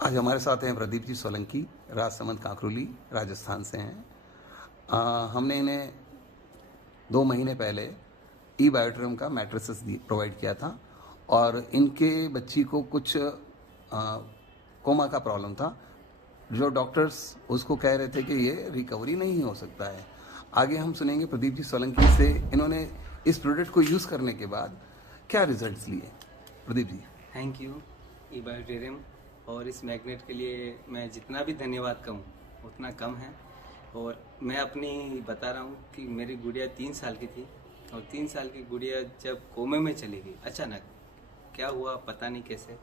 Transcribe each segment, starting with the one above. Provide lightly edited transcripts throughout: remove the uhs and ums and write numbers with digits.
आज हमारे साथ हैं प्रदीप जी सोलंकी, राजसमंद कांकरोली, राजस्थान से हैं। हमने इन्हें 2 महीने पहले ई बायोट्रियम का मैट्रिसेस प्रोवाइड किया था और इनके बच्ची को कुछ कोमा का प्रॉब्लम था, जो डॉक्टर्स उसको कह रहे थे कि ये रिकवरी नहीं हो सकता है। आगे हम सुनेंगे प्रदीप जी सोलंकी से इन्होंने इस प्रोडक्ट को यूज़ करने के बाद क्या रिजल्ट्स लिए। प्रदीप जी। थैंक यू ई बायोटेरियम, और इस मैग्नेट के लिए मैं जितना भी धन्यवाद कहूँ उतना कम है। और मैं अपनी बता रहा हूँ कि मेरी गुड़िया 3 साल की थी और 3 साल की गुड़िया जब कोमे में चली गई, अचानक क्या हुआ पता नहीं कैसे,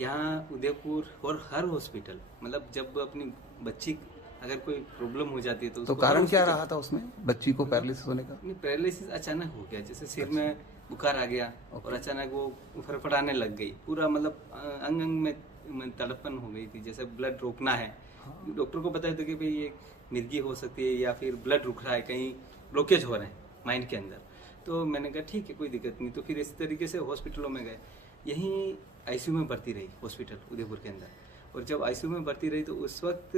यहाँ उदयपुर और हर हॉस्पिटल, मतलब जब अपनी बच्ची अगर कोई प्रॉब्लम हो जाती है तो कारण क्या रहा था उसमें, बच्ची को पैरालिसिस होने का? पैरालिसिस अचानक हो गया, जैसे सिर में बुखार आ गया और अचानक वो फड़फड़ाने लग गई, पूरा मतलब अंग अंग में तड़पन हो गई थी, जैसे ब्लड रोकना है। डॉक्टर को बताया था कि भाई ये मिर्गी हो सकती है या फिर ब्लड रुक रहा है, कहीं ब्लॉकेज हो रहे हैं माइंड के अंदर। तो मैंने कहा ठीक है, कोई दिक्कत नहीं। तो फिर इस तरीके से हॉस्पिटलों में गए, यहीं आईसीयू में भर्ती रही हॉस्पिटल उदयपुर के अंदर। और जब आईसीयू में भर्ती रही तो उस वक्त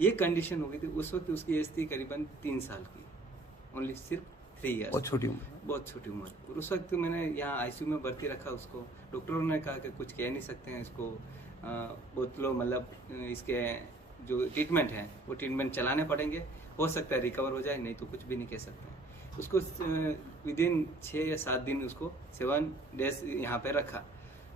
ये कंडीशन हो गई थी, उस वक्त उसकी एज थी करीबन 3 साल की, ओनली सिर्फ 3 ईयर्स, बहुत छोटी उम्र, बहुत छोटी उम्र। और उस वक्त मैंने यहाँ आईसीयू में भर्ती रखा उसको। डॉक्टरों ने कहा कि कुछ कह नहीं सकते हैं इसको, बहुत लोग मतलब इसके जो ट्रीटमेंट है वो ट्रीटमेंट चलाने पड़ेंगे, हो सकता है रिकवर हो जाए, नहीं तो कुछ भी नहीं कह सकते हैं। उसको विदिन 6 या 7 दिन उसको 7 डेज यहाँ पे रखा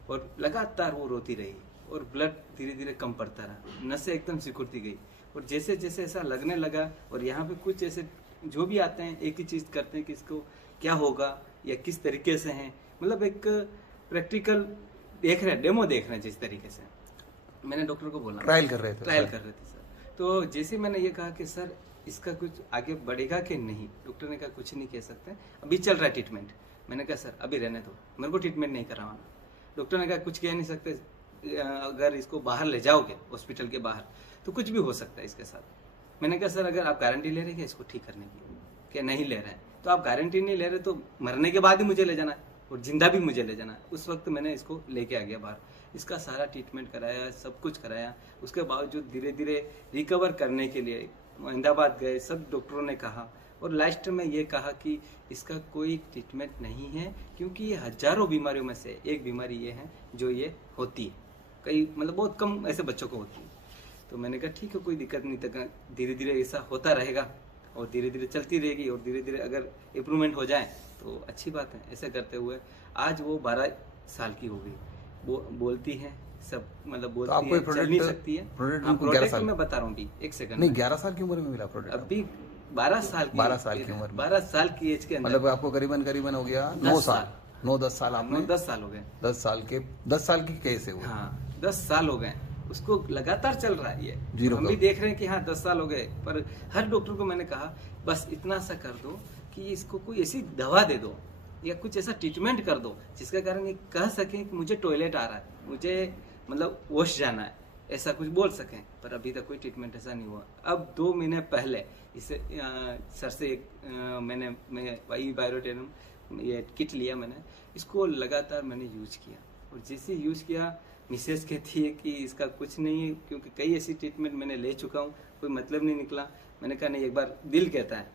और लगातार वो रोती रही और ब्लड धीरे धीरे कम पड़ता रहा, नसें एकदम सिकुड़ती गई। और जैसे जैसे ऐसा लगने लगा, और यहाँ पे कुछ ऐसे जो भी आते हैं एक ही चीज़ करते हैं कि इसको क्या होगा या किस तरीके से हैं, मतलब एक प्रैक्टिकल देख रहे हैं, डेमो देख रहे हैं। जिस तरीके से मैंने डॉक्टर को बोला, ट्रायल कर रहे थे सर। तो जैसे मैंने ये कहा कि सर इसका कुछ आगे बढ़ेगा कि नहीं, डॉक्टर ने कहा कुछ नहीं कह सकते, अभी चल रहा है ट्रीटमेंट। मैंने कहा सर अभी रहने दो, मेरे को ट्रीटमेंट नहीं करवाना। डॉक्टर ने कहा कुछ कह नहीं सकते, अगर इसको बाहर ले जाओगे हॉस्पिटल के बाहर तो कुछ भी हो सकता है इसके साथ। मैंने कहा सर अगर आप गारंटी ले रहे हैं इसको ठीक करने की, क्या नहीं ले रहे हैं, तो आप गारंटी नहीं ले रहे तो मरने के बाद ही मुझे ले जाना है और जिंदा भी मुझे ले जाना है। उस वक्त मैंने इसको लेके आ गया बाहर, इसका सारा ट्रीटमेंट कराया, सब कुछ कराया। उसके बावजूद धीरे धीरे रिकवर करने के लिए अहमदाबाद गए, सब डॉक्टरों ने कहा और लास्ट में ये कहा कि इसका कोई ट्रीटमेंट नहीं है, क्योंकि ये हजारों बीमारियों में से एक बीमारी ये है जो ये होती है, कई मतलब बहुत कम ऐसे बच्चों को होती है। तो मैंने कहा ठीक है, कोई दिक्कत नहीं, तक धीरे धीरे ऐसा होता रहेगा और धीरे धीरे चलती रहेगी और धीरे धीरे अगर इम्प्रूवमेंट हो जाए तो अच्छी बात है। ऐसे करते हुए आज वो 12 साल की हो गई, वो बोलती है सब, मतलब बोलती है, चल नहीं सकती है। प्रोडक्ट मैं बता रहा हूँ अभी, एक सेकंड नहीं, 11 साल की उम्र में मिला प्रोडक्ट, अभी 12 साल की उम्र, 12 साल की एज के अंदर, मतलब आपको करीबन हो गया 9-10 साल, आपने 10 साल हो गए, 10 साल की कैसे हुआ? हाँ 10 साल हो गए, उसको लगातार चल रहा है ये। हम भी देख रहे हैं कि हाँ 10 साल हो गए, पर हर डॉक्टर को मैंने कहा बस इतना सा कर दो कि इसको कोई ऐसी दवा दे दो या कुछ ऐसा ट्रीटमेंट कर दो जिसके कारण ये कह सके कि मुझे टॉयलेट आ रहा है, मुझे मतलब वॉश जाना है, ऐसा कुछ बोल सकें। पर अभी तक कोई ट्रीटमेंट ऐसा नहीं हुआ। अब 2 महीने पहले इसे सर से मैं ई बायोटेरियम ये किट लिया मैंने, इसको लगातार मैंने यूज किया और जैसे यूज किया मिसेस कहती है कि इसका कुछ नहीं है, क्योंकि कई ऐसी ट्रीटमेंट मैंने ले चुका हूँ, कोई मतलब नहीं निकला। मैंने कहा नहीं, एक बार दिल कहता है,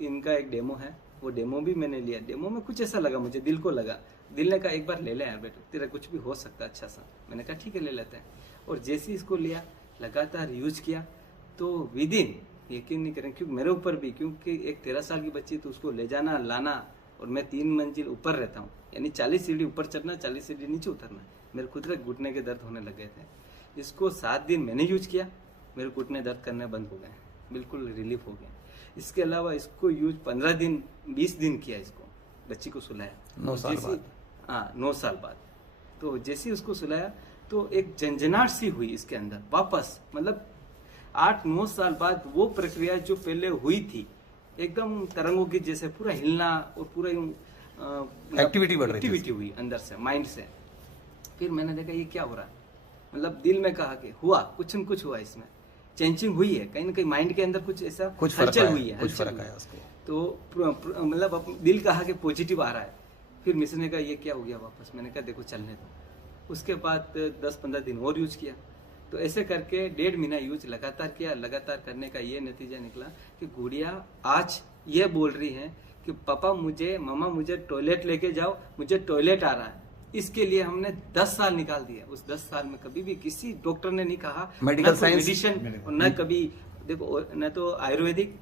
इनका एक डेमो है, वो डेमो भी मैंने लिया। डेमो में कुछ ऐसा लगा मुझे, दिल को लगा, दिल ने कहा एक बार ले ले यार बेटा, तेरा कुछ भी हो सकता है अच्छा सा। मैंने कहा ठीक है ले लेते हैं। और जैसे इसको लिया, लगातार यूज किया, तो विदिन, यकीन नहीं करें, क्योंकि मेरे ऊपर भी, क्योंकि एक 13 साल की बच्ची तो उसको ले जाना लाना, और मैं 3 मंजिल ऊपर रहता हूँ, यानी 40 सीढ़ी ऊपर चढ़ना, 40 सीढ़ी नीचे उतरना, मेरे खुद के घुटने के दर्द होने लगे थे। इसको 7 दिन मैंने यूज किया, मेरे घुटने दर्द करने बंद हो गए, बिल्कुल रिलीफ हो गया। इसके अलावा इसको यूज 15 दिन 20 दिन किया, इसको बच्ची को सुलाया 9 साल बाद, हाँ 9 साल बाद। तो जैसे उसको सुलाया तो एक झंझनाहट सी हुई इसके अंदर वापस, मतलब 8-9 साल बाद वो प्रक्रिया जो पहले हुई थी, एकदम तरंगों की जैसे पूरा हिलना और पूरा एक्टिविटी बढ़ रही थी हुई अंदर से, माइंड से। फिर मैंने देखा ये क्या हो रहा है, मतलब दिल में कहा कि हुआ कुछ न कुछ हुआ, इसमें चेंजिंग हुई है, कहीं ना कहीं माइंड के अंदर कुछ ऐसा हलचल हुई है, कुछ फर्क आया उसको। तो मतलब दिल कहा कि पॉजिटिव आ रहा है। फिर मिस ने कहा ये क्या हो गया वापस, मैंने कहा देखो चलने दो। उसके बाद 10-15 दिन और यूज किया, तो ऐसे करके 1.5 महीना यूज लगातार किया। लगातार करने का ये नतीजा निकला कि गुड़िया आज ये बोल रही है कि पापा मम्मा मुझे टॉयलेट लेके जाओ, मुझे टॉयलेट आ रहा है। इसके लिए हमने 10 साल निकाल दिया। उस 10 साल में कभी भी किसी डॉक्टर ने नहीं कहा, मेडिकल साइंस, मेडिसिन, और न कभी देखो न तो आयुर्वेदिक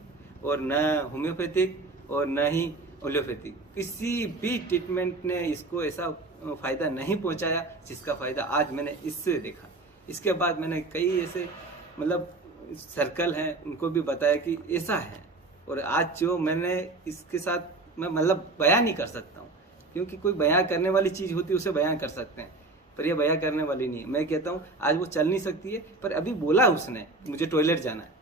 और न होम्योपैथिक और न ही एलोपैथिक, किसी भी ट्रीटमेंट ने इसको ऐसा फायदा नहीं पहुंचाया जिसका फायदा आज मैंने इससे देखा। इसके बाद मैंने कई ऐसे मतलब सर्कल हैं उनको भी बताया कि ऐसा है, और आज जो मैंने इसके साथ मैं मतलब बयां नहीं कर सकता हूँ, क्योंकि कोई बयां करने वाली चीज होती है उसे बयां कर सकते हैं, पर ये बयां करने वाली नहीं है। मैं कहता हूँ आज वो चल नहीं सकती है, पर अभी बोला उसने मुझे टॉयलेट जाना है,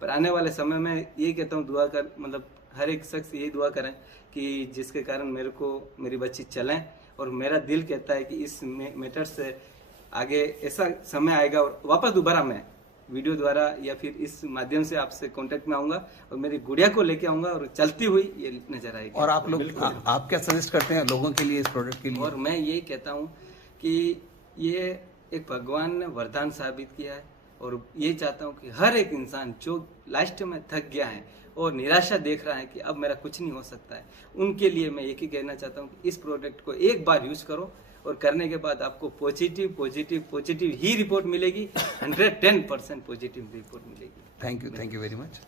पर आने वाले समय में यही कहता हूँ दुआ कर, मतलब हर एक शख्स यही दुआ करें कि जिसके कारण मेरी बच्ची चलें, और मेरा दिल कहता है कि इस मैटर से आगे ऐसा समय आएगा और वापस दोबारा मैं वीडियो द्वारा या फिर इस माध्यम से आपसे कांटेक्ट में आऊंगा और मेरी गुड़िया को लेके आऊंगा और चलती हुई ये नजर आएगी। और आप लोग आप क्या सजेस्ट करते हैं लोगों के लिए इस प्रोडक्ट के लिए? और मैं यही कहता हूँ कि ये एक भगवान ने वरदान साबित किया है, और ये चाहता हूँ कि हर एक इंसान जो लास्ट में थक गया है और निराशा देख रहा है कि अब मेरा कुछ नहीं हो सकता है, उनके लिए मैं एक ही कहना चाहता हूँ कि इस प्रोडक्ट को एक बार यूज करो, और करने के बाद आपको पॉजिटिव ही रिपोर्ट मिलेगी, 110% पॉजिटिव रिपोर्ट मिलेगी। Thank you very much.